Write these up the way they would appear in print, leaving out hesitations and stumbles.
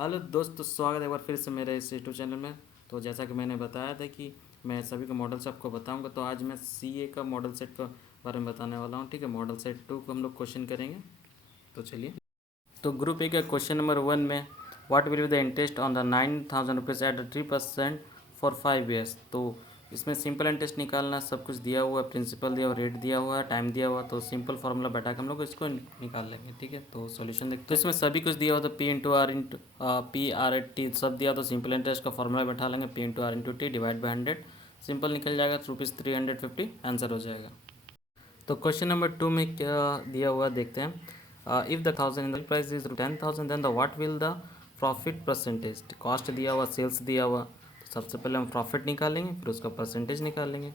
Hello दोस्तों, स्वागत है एक बार फिर से मेरे इस यूट्यूब चैनल में। तो जैसा कि मैंने बताया था कि मैं सभी का मॉडल सेट आपको बताऊंगा, तो आज मैं सीए का मॉडल सेट के बारे में बताने वाला हूं। ठीक है, मॉडल सेट 2 को हम लोग क्वेश्चन करेंगे। तो चलिए, तो ग्रुप ए का क्वेश्चन नंबर 1 में what will be the interest on the 9,000 rupees at 3% for 5 years. तो इसमें सिंपल इंटरेस्ट निकालना, सब कुछ दिया हुआ है, प्रिंसिपल दिया हुआ, रेट दिया हुआ है, टाइम दिया हुआ। तो सिंपल फार्मूला बैठा के हम लोग इसको निकाल लेंगे। ठीक है, तो सॉल्यूशन देखते हैं। तो इसमें सभी कुछ दिया हुआ, तो P/R/T सब दिया। तो सिंपल इंटरेस्ट का फार्मूला बैठा लेंगे, P/R/T डिवाइड बाई 100। सिंपल निकल जाएगा, ₹350 आंसर हो जाएगा। तो क्वेश्चन नंबर 2 में क्या दिया हुआ देखते हैं। If the thousand price is 10,000 then the what will the profit percentage. Cost दिया हुआ, सेल्स दिया हुआ। तो सबसे पहले हम प्रॉफिट निकालेंगे, फिर उसका परसेंटेज निकालेंगे।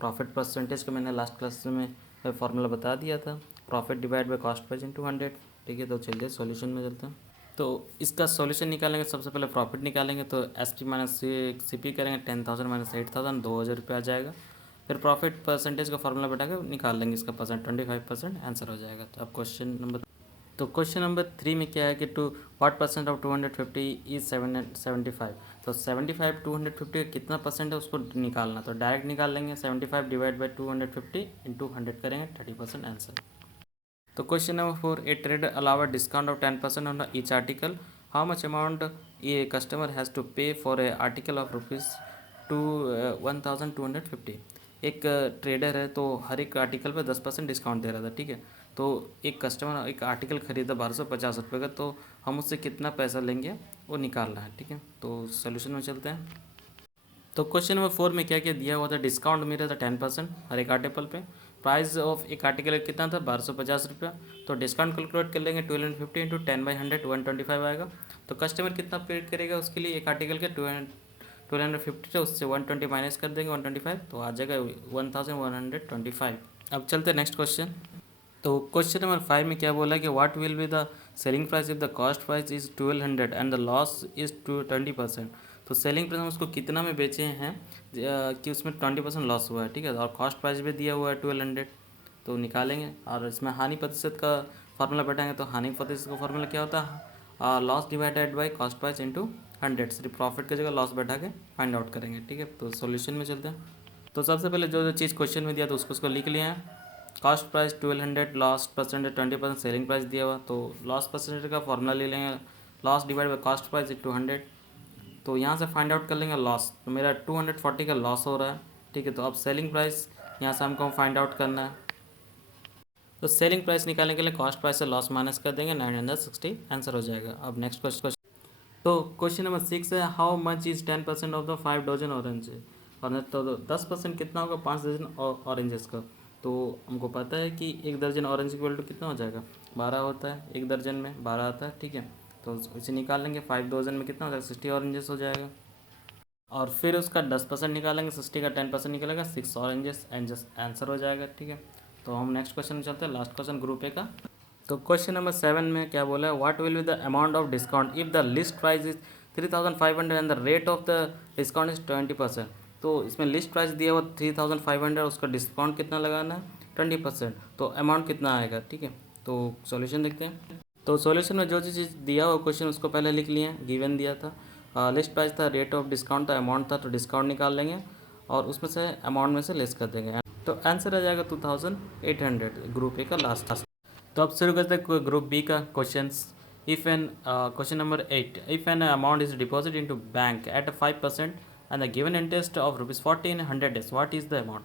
प्रॉफिट परसेंटेज का मैंने लास्ट क्लास में फार्मूला बता दिया था, profit divide by cost price into 100। ठीक है, तो चलिए सॉल्यूशन में चलते हैं। तो इसका सॉल्यूशन निकालेंगे, सबसे पहले प्रॉफिट निकालेंगे। तो S P minus C P करेंगे, 10,000 माइनस 8,000, 2,000 रुपये आ जाएगा। फिर प्रॉफिट परसेंटेज का फार्मूला बैठा के निकाल लेंगे इसका परसेंट, 25% आंसर हो जाएगा। तो अब क्वेश्चन नंबर 3 में क्या है कि to what percent of 250 is 75। तो 75 250 का कितना परसेंट है उसको निकालना। तो डायरेक्ट निकाल लेंगे, 75 डिवाइड बाई 250 इंटू 100 करेंगे, 30% आंसर। तो question number 4, a trader allow discount of 10% on each article. How much amount a customer has to pay for a article of rupees two 1,250। एक ट्रेडर है, तो हर एक आर्टिकल पर 10% discount दे रहा था। ठीक है, तो एक कस्टमर एक आर्टिकल खरीदा 1250 रुपये का, तो हम उससे कितना पैसा लेंगे वो निकालना है। ठीक है, तो सोल्यूशन में चलते हैं। तो क्वेश्चन नंबर 4 में क्या क्या दिया हुआ था, डिस्काउंट मिला था 10% हर एक आर्टिकल पे। प्राइस ऑफ एक आर्टिकल कितना था, 1250 रुपया। तो डिस्काउंट कैलकुलेट कर लेंगे, 1250 इंटू 10/100 125 आएगा। तो कस्टमर कितना पे करेगा उसके लिए, एक आर्टिकल के 1250 है, उससे 120 माइनस कर देंगे 125, तो आ जाएगा 1125। अब चलते हैं नेक्स्ट क्वेश्चन। तो क्वेश्चन नंबर 5 में क्या बोला कि what will be the selling price if the cost price is 1200 and the loss is 20%। तो सेलिंग प्राइस हम उसको कितना में बेचे हैं कि उसमें 20% लॉस हुआ है। ठीक है, और कॉस्ट प्राइस भी दिया हुआ है 1200, तो निकालेंगे। और इसमें हानि प्रतिशत का फार्मूला बैठाएंगे, तो हानि प्रतिशत का फार्मूला क्या होता है, loss divided by cost price into 100। सिर्फ प्रॉफिट की जगह लॉस बैठा के फाइंड आउट करेंगे। ठीक है, तो सोल्यूशन में चलते हैं। तो सबसे पहले जो जो चीज़ क्वेश्चन में दिया तो उसको लिख लिया है। Cost price 1200, loss percentage 20%, selling price दिया हुआ। तो लॉस परसेंटेज का फॉर्मूला ले लेंगे, loss divide by cost price 200। तो यहाँ से फाइंड आउट कर लेंगे लॉस। तो मेरा 240 का लॉस हो रहा है। ठीक है, तो अब सेलिंग प्राइस यहाँ से हमको फाइंड आउट करना है। तो सेलिंग प्राइस निकालने के लिए कॉस्ट प्राइस से लॉस माइनस कर देंगे, 960 आंसर हो जाएगा। अब नेक्स्ट क्वेश्चन। तो क्वेश्चन नंबर 6 है, how much is 10% of the 5 dozen orange. और तो 10% कितना होगा 5 दर्जन ऑरेंजेस का। तो हमको पता है कि एक दर्जन ऑरेंज इक्वल टू कितना हो जाएगा, 12 होता है। एक दर्जन में 12 आता है। ठीक है, तो इसे निकाल लेंगे, 5 डजन में कितना हो जाएगा, 60 ऑरेंजेस हो जाएगा। और फिर उसका 10% निकालेंगे, 60 का 10% निकलेगा, 6 ऑरेंजेस आंसर हो जाएगा। ठीक है, तो हम नेक्स्ट क्वेश्चन में चलते हैं, लास्ट क्वेश्चन ग्रुप ए का। तो क्वेश्चन नंबर 7 में क्या बोला है, what will be the amount of discount if the list price is 3,500 and the rate of the discount is 20%। तो इसमें लिस्ट प्राइस दिया हुआ 3,500, उसका डिस्काउंट कितना लगाना है, 20%। तो अमाउंट कितना आएगा। ठीक है, तो सॉल्यूशन देखते हैं। तो सॉल्यूशन में जो चीज़ दिया हुआ क्वेश्चन उसको पहले लिख लिए, गिवन दिया था, लिस्ट प्राइस था, रेट ऑफ डिस्काउंट था, अमाउंट था, तो डिस्काउंट निकाल लेंगे और उसमें से अमाउंट में से लेस कर देंगे। तो आंसर आ जाएगा 2,800, ग्रुप ए का लास्ट। तो अब शुरू करते हैं ग्रुप बी का questions. If an question number 8, if an amount is deposit into bank at 5% and the given interest of ₹40 in 100 days, what is the amount.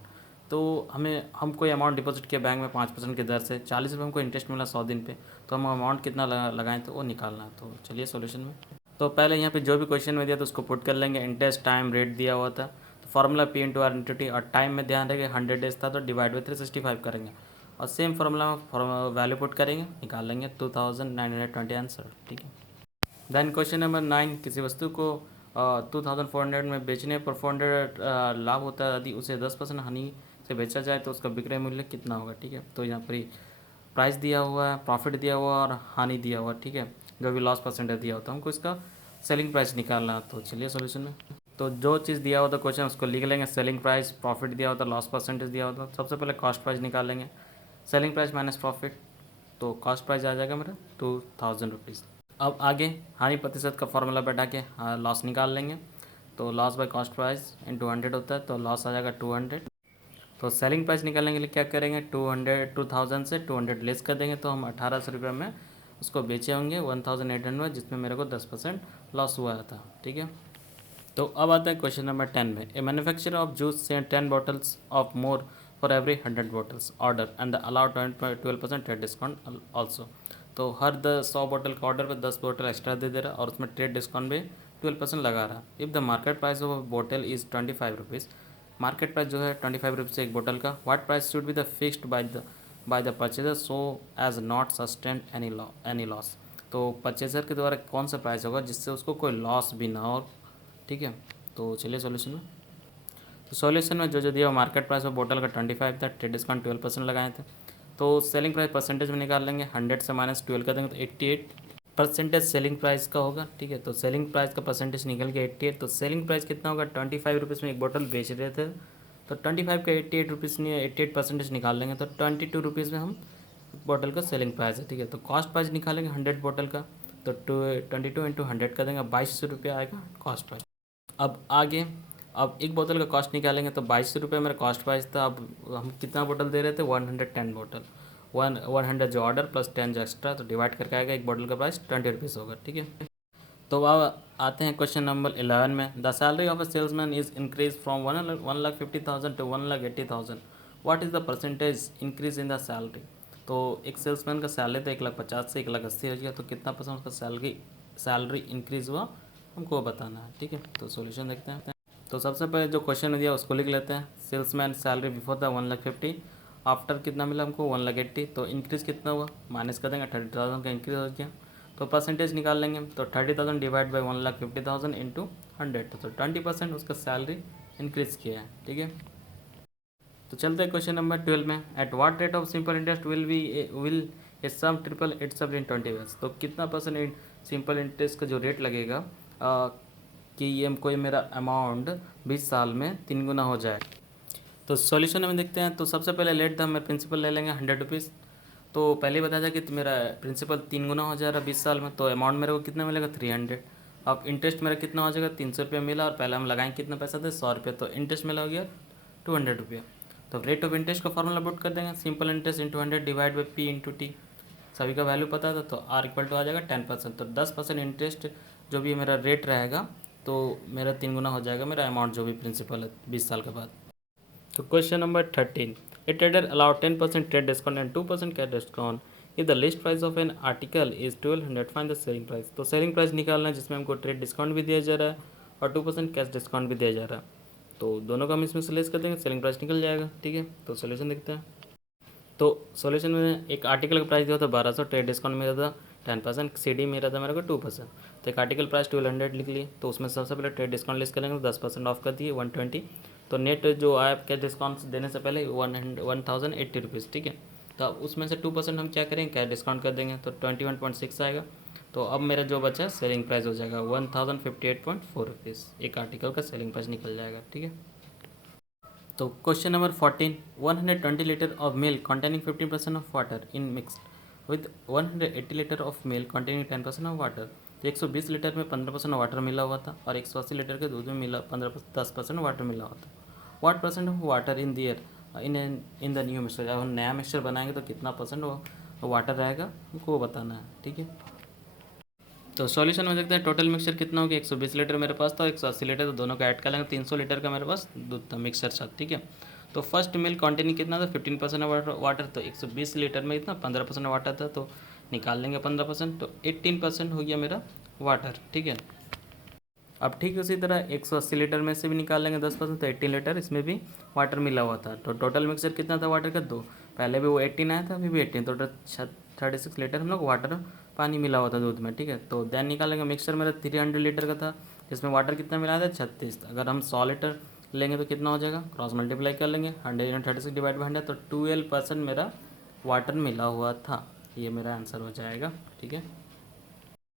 तो हम कोई अमाउंट डिपॉजिट किया बैंक में 5% की दर से, 40 रुपये हमको इंटरेस्ट मिला 100 दिन पे। तो हम अमाउंट कितना लगाएं तो वो निकालना है। तो चलिए सोल्यूशन में। तो पहले यहाँ पे जो भी क्वेश्चन में दिया था उसको पुट कर लेंगे। इंटरेस्ट, टाइम, रेट दिया हुआ था, तो फार्मूला P/R/T। और टाइम में ध्यान रखें 100 डेज था, तो डिवाइड बाई 365 करेंगे और सेम फार्मूला वैल्यू पुट करेंगे, निकाल लेंगे 2,920 आंसर। ठीक है। देन क्वेश्चन नंबर 9, किसी वस्तु को 2,400 में बेचने पर 400 लाभ होता है, यदि उसे 10% हानि से बेचा जाए तो उसका विक्रय मूल्य कितना होगा। ठीक है, तो यहाँ पर प्राइस दिया हुआ है, प्रॉफिट दिया हुआ और हानि दिया हुआ। ठीक है, जो भी लॉस परसेंटेज दिया होता है हमको इसका सेलिंग प्राइस निकालना है। तो चलिए सोल्यूशन में। तो जो चीज़ दिया होता क्वेश्चन उसको लिख लेंगे, सेलिंग प्राइस, प्रॉफिट दिया होता, लॉस परसेंटेज दिया होता। सबसे पहले कॉस्ट प्राइस निकालेंगे, सेलिंग प्राइस माइनस प्रॉफिट। तो कॉस्ट प्राइस आ जाएगा मेरा 2,000 रुपीज़। अब आगे हानि प्रतिशत का फॉर्मूला बैठा के लॉस निकाल लेंगे। तो loss by cost price into 100 होता है, तो लॉस आ जाएगा 200। तो सेलिंग प्राइस निकालने के लिए क्या करेंगे, 2000 से 200 लेस कर देंगे, तो हम 1800 रुपये में उसको बेचे होंगे 1800, जिसमें मेरे को 10% लॉस हुआ था। ठीक है, तो अब आता है क्वेश्चन नंबर 10 में। A manufacturer of juice sell 10 bottles of more for every 100 bottles order and allow 12% trade discount also. तो हर 100 बॉटल का ऑर्डर पर 10 बॉटल एक्स्ट्रा दे रहा और उसमें ट्रेड डिस्काउंट भी 12% लगा रहा। If the market price of bottle is 25 rupees, market price जो है 25 रुपीज़ एक बोतल का, what price should be the fixed by the purchaser so as not sustain any loss. तो परचेजर के द्वारा कौन सा प्राइस होगा जिससे उसको कोई लॉस भी ना हो। ठीक है, तो चलिए सॉल्यूशन में। तो सॉल्यूशन में जो दिया मार्केट प्राइस ऑफ बोतल का 25 था, ट्रेड डिस्काउंट 12% लगाए थे। तो सेलिंग प्राइस परसेंटेज में निकाल लेंगे, 100 से -12 कर देंगे तो 88% सेलिंग प्राइस का होगा। ठीक है, तो सेलिंग प्राइस का परसेंटेज निकल गया 88। तो सेलिंग प्राइस कितना होगा, 25 रुपीज़ में एक बोतल बेच रहे थे, तो 25 का 88 रुपीज़ नहीं, 88% निकाल लेंगे तो 22 रुपीज़ में हम बोतल का सेलिंग प्राइस है। ठीक है, तो कॉस्ट प्राइस निकालेंगे 100 बोतल का, तो 22 इंटू 100 कर देंगे, 2200 रुपये आएगा कॉस्ट प्राइस। अब आगे, अब एक बोतल का कॉस्ट निकालेंगे तो 2200 रुपये मेरा कॉस्ट प्राइस था। अब हम कितना बोतल दे रहे थे, 110 बोतल, 100 जो ऑर्डर प्लस 10 जो एक्स्ट्रा, तो डिवाइड करके आएगा, एक बोतल का प्राइस 20 रुपीज़ होगा। ठीक है, तो अब आते हैं क्वेश्चन नंबर 11 में। The salary of a salesman is increase from 1,50,000 to 1,80,000, what is the percentage increase in the salary. तो एक सेल्समैन का सैलरी तो 1,50,000 से 1,80,000 हो गया, तो कितना परसेंट उसका सैलरी इंक्रीज़ हुआ हमको बताना है। ठीक है, तो सॉल्यूशन देखते हैं। तो सबसे पहले जो क्वेश्चन दिया उसको लिख लेते हैं। सेल्समैन सैलरी बिफोर था 1,50,000, आफ्टर कितना मिला हमको 1,80,000, तो इंक्रीज़ कितना हुआ माइनस कर देंगे, 30,000 का इंक्रीज़ हो गया। तो परसेंटेज निकाल लेंगे, तो 30,000 डिवाइड बाई 1,50,000 इंटू 100, तो 20% उसका सैलरी इंक्रीज़ किया है। ठीक है, तो चलते हैं क्वेश्चन नंबर 12 में। At what rate of simple interest will a sum triple itself in 20 years. तो कितना परसेंट सिंपल इंटरेस्ट का जो रेट लगेगा कि ये कोई मेरा अमाउंट 20 साल में 3 गुना हो जाए। तो सॉल्यूशन में देखते हैं। तो सबसे पहले लेट द मैं प्रिंसिपल ले लेंगे 100 रुपीज़। तो पहले ही बताया था कि मेरा प्रिंसिपल 3 गुना हो जा रहा है 20 साल में, तो अमाउंट मेरे को कितना मिलेगा 300। अब इंटरेस्ट मेरा कितना हो जाएगा 300 रुपये मिला, और पहले हम लगाएंगे कितना पैसा थे 100 रुपये, तो इंटरेस्ट मिला हो गया 200 रुपये। तो रेट ऑफ इंटरेस्ट का फॉर्मूला पुट कर देंगे, simple interest into 100 divide by P into T. सभी का वैल्यू पता था, तो आर इक्वल टू आ जाएगा 10%। तो 10% इंटरेस्ट जो भी मेरा रेट रहेगा, तो मेरा 3 गुना हो जाएगा मेरा अमाउंट जो भी प्रिंसिपल है 20 साल के बाद। तो question number 13, A trader allowed 10% trade discount and 2% cash discount if the list price of an article is 1200, find the selling price. तो सेलिंग प्राइस निकालना है जिसमें हमको ट्रेड डिस्काउंट भी दिया जा रहा है और 2% कैश डिस्काउंट भी दिया जा रहा है, तो दोनों का हम इसमें से लेस कर देंगे, सेलिंग प्राइस निकल जाएगा। ठीक है, तो सोल्यूशन देखते हैं। तो सॉल्यूशन में एक आर्टिकल का प्राइस दिया था 1200, ट्रेड डिस्काउंट मिला था 10%, CD मिला था मेरे को 2%। तो एक आर्टिकल प्राइस 1200 लिख लिए, तो उसमें सबसे पहले ट्रेड डिस्काउंट लिस्ट करेंगे, 10% ऑफ कर दिए 120। तो नेट जो आया क्या डिस्काउंट देने से पहले 1080 रुपीज़। ठीक है, तो अब उसमें से 2% हम क्या करेंगे, क्या डिस्काउंट कर देंगे, तो 21.6 आएगा। तो अब मेरा जो बचा सेलिंग प्राइस हो जाएगा 1058.4 रुपीज़, एक आर्टिकल का सेलिंग प्राइस निकल जाएगा। ठीक है, तो question number 14, 120 litre of milk containing 15% of water in mixed with 180 litre of milk containing 10% of water. तो 120 लीटर में 15% वाटर मिला हुआ था और 180 लीटर के दूध में मिला 10% वाटर मिला हुआ था। What percent of water in there in the new mixture. जब हम नया मिक्सचर बनाएंगे तो कितना परसेंट वाटर रहेगा हमको वो बताना है। ठीक है, तो सॉल्यूशन में देखते हैं। टोटल मिक्सचर कितना हो गया, 120 लीटर मेरे पास था, 180 लीटर, तो दोनों का ऐड कर लेंगे, 300 लीटर का मेरे पास दूध था मिक्सचर साथ। ठीक है, तो फर्स्ट मिल्क कॉन्टेनिंग कितना था 15% वाटर, तो 120 लीटर में इतना 15% वाटर था, तो निकाल लेंगे 15%, तो 18% हो गया मेरा वाटर। ठीक है, अब ठीक उसी तरह 180 लीटर में से भी निकाल लेंगे 10%, तो 18 लीटर इसमें भी वाटर मिला हुआ था। तो टोटल मिक्सचर कितना था वाटर का 2, पहले भी वो 18 आया था, अभी भी 18, तो 36 लीटर हम लोग वाटर पानी मिला हुआ था दूध में। ठीक है, तो देन निकालेंगे। मिक्सचर मेरा 300 लीटर का था, जिसमें वाटर कितना मिला था 36। अगर हम 100 लीटर लेंगे तो कितना हो जाएगा, क्रॉस मल्टीप्लाई कर लेंगे, 100 36 डिवाइड बाई 100, तो 12% मेरा वाटर मिला हुआ था। ये मेरा आंसर हो जाएगा। ठीक है।